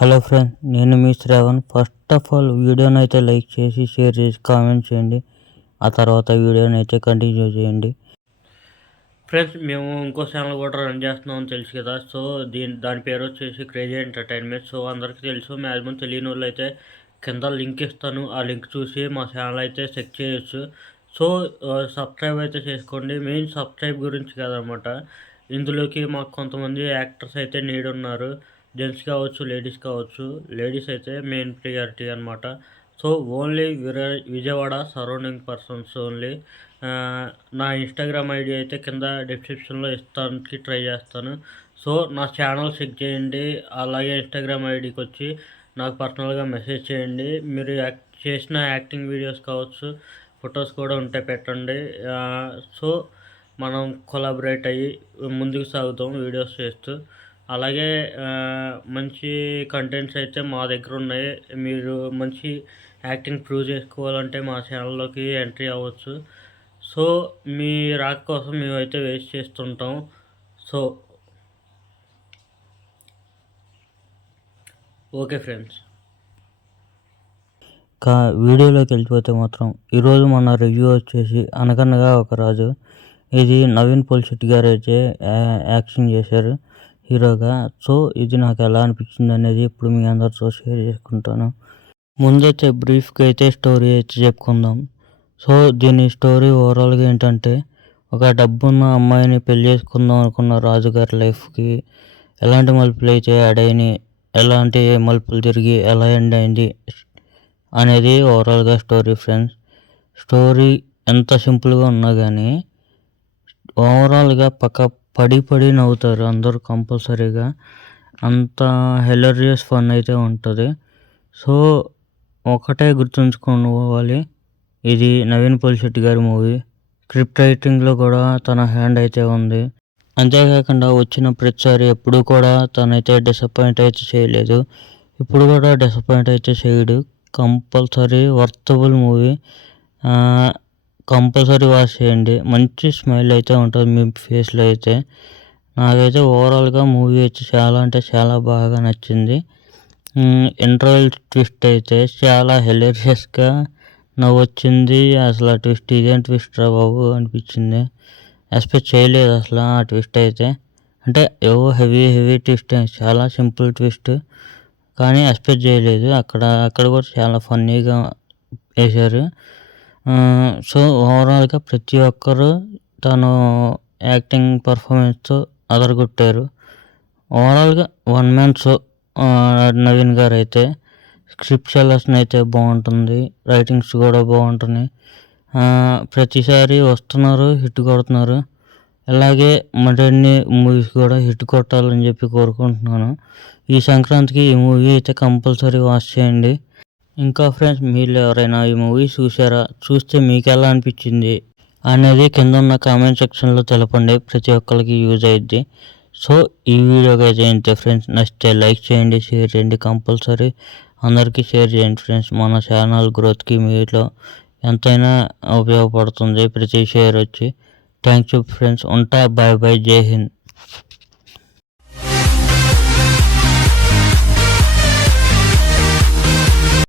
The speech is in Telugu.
హలో ఫ్రెండ్స్, నేను మీ శ్రావణ్. ఫస్ట్ ఆఫ్ ఆల్ వీడియోని అయితే లైక్ చేసి షేర్ చేసి కామెంట్ చేయండి. ఆ తర్వాత వీడియోని అయితే కంటిన్యూ చేయండి. ఫ్రెండ్స్, మేము ఇంకో ఛానల్ కూడా రన్ చేస్తున్నామని తెలుసు కదా. సో దాని పేరు వచ్చేసి క్రేజీ ఎంటర్టైన్మెంట్. సో అందరికీ తెలుసు, మ్యాక్సిమం తెలియని వాళ్ళు అయితే కింద లింక్ ఇస్తాను. ఆ లింక్ చూసి మా ఛానల్ అయితే చెక్ చేయొచ్చు. సో సబ్స్క్రైబ్ అయితే చేసుకోండి. మెయిన్ సబ్స్క్రైబ్ గురించి కాదనమాట. ఇందులోకి మాకు కొంతమంది యాక్టర్స్ అయితే నీడ్ ఉన్నారు. జెంట్స్ కావచ్చు, లేడీస్ కావచ్చు. లేడీస్ అయితే మెయిన్ ప్రియారిటీ అనమాట. So only Vijayawada surrounding persons only. నా ఇన్స్టాగ్రామ్ ఐడి అయితే కింద డిస్క్రిప్షన్లో ఇస్తానికి ట్రై చేస్తాను. సో నా ఛానల్ చెక్ చేయండి. అలాగే ఇన్స్టాగ్రామ్ ఐడికి వచ్చి నాకు పర్సనల్గా మెసేజ్ చేయండి. మీరు చేసిన యాక్టింగ్ వీడియోస్ కావచ్చు, ఫొటోస్ కూడా ఉంటే పెట్టండి. సో మనం కొలాబరేట్ అయ్యి ముందుకు సాగుతాం వీడియోస్ చేస్తూ. అలాగే మంచి కంటెంట్స్ అయితే మా దగ్గర ఉన్నాయి. మీరు మంచి యాక్టింగ్ ప్రూవ్ చేసుకోవాలంటే మా ఛానల్లోకి ఎంట్రీ అవ్వచ్చు. సో మీ రాక కోసం మేమైతే వెయిట్ చేస్తుంటాం. సో ఓకే ఫ్రెండ్స్, వీడియోలోకి వెళ్ళిపోతే మాత్రం ఈరోజు మన రివ్యూ వచ్చేసి అనగనగా ఒక రాజు. ఇది నవీన్ పోల్శెట్టి గారు అయితే యాక్షన్ చేశారు హీరోగా. సో ఇది నాకు ఎలా అనిపించింది అనేది ఇప్పుడు మీ అందరితో షేర్ చేసుకుంటాను. ముందైతే బ్రీఫ్గా అయితే స్టోరీ అయితే చెప్పుకుందాం. సో దీని స్టోరీ ఓవరాల్గా ఏంటంటే, ఒక డబ్బున్న అమ్మాయిని పెళ్లి చేసుకుందాం అనుకున్న రాజుగారి లైఫ్కి ఎలాంటి మలుపులు అయితే యాడ్ అయినాయి, ఎలాంటి మలుపులు తిరిగి ఎలా ఎండ్ అయింది అనేది ఓవరాల్గా స్టోరీ ఫ్రెండ్స్. స్టోరీ ఎంత సింపుల్గా ఉన్నా కానీ ఓవరాల్గా పడి నవ్వుతారు అందరూ కంపల్సరీగా. అంత హిలరియస్ ఫన్ అయితే ఉంటుంది. సో ఒకటే గుర్తుంచుకోవాలి, ఇది నవీన్ పోల్శెట్టి గారి మూవీ. స్క్రిప్ట్ రైటింగ్లో కూడా తన హ్యాండ్ అయితే ఉంది. అంతేకాకుండా వచ్చిన ప్రతిసారి ఎప్పుడు కూడా తనైతే డిసప్పాయింట్ అయితే చేయలేదు. ఇప్పుడు కూడా డిసప్పాయింట్ అయితే చేయడు. Compulsory worthable movie. Compulsory watch చేయండి. మంచి స్మైల్ అయితే ఉంటుంది మీ ఫేస్లో అయితే. నాకైతే ఓవరాల్గా మూవీ అయితే చాలా అంటే చాలా బాగా నచ్చింది. ఇంటర్వెల్ ట్విస్ట్ అయితే చాలా హిలేరియస్గా నవ్వొచ్చింది. అసలు ఆ ట్విస్ట్ ఇదేం ట్విస్ట్ రా బాబు అనిపించింది. ఎక్స్పెక్ట్ చేయలేదు అసలు ఆ ట్విస్ట్ అయితే. అంటే ఏవో హెవీ ట్విస్ట్, చాలా సింపుల్ ట్విస్ట్, కానీ ఎక్స్పెక్ట్ చేయలేదు. అక్కడ కూడా చాలా ఫన్నీగా వేశారు. సో ఓవరాల్గా ప్రతి ఒక్కరు తను యాక్టింగ్ పర్ఫార్మెన్స్తో అదరగొట్టారు. ఓవరాల్గా వన్ మ్యాన్ షో. నవీన్ గారు అయితే స్క్రిప్ట్ సెలెక్షన్ అయితే బాగుంటుంది, రైటింగ్స్ కూడా బాగుంటున్నాయి. ప్రతిసారి వస్తున్నారు, హిట్ కొడుతున్నారు. అలాగే మరిన్ని మూవీస్ కూడా హిట్ కొట్టాలని చెప్పి కోరుకుంటున్నాను. ఈ సంక్రాంతికి ఈ మూవీ అయితే కంపల్సరీ వాచ్ చేయండి. ఇంకా ఫ్రెండ్స్, మీరు ఎవరైనా ఈ మూవీ చూసారా, చూస్తే మీకు ఎలా అనిపించింది అనేది కింద ఉన్న కామెంట్ సెక్షన్లో తెలపండి. ప్రతి ఒక్కరికి యూజ్ అయ్యిద్ది. సో ఈ వీడియోకి అయితే ఇంతే ఫ్రెండ్స్. నచ్చితే లైక్ చేయండి, షేర్ చేయండి. కంపల్సరీ అందరికీ షేర్ చేయండి ఫ్రెండ్స్. మన ఛానల్ గ్రోత్కి మీలో ఎంతైనా ఉపయోగపడుతుంది ప్రతి షేర్ వచ్చి. Thank you friends. ఉంటా. Bye bye. జై హింద్.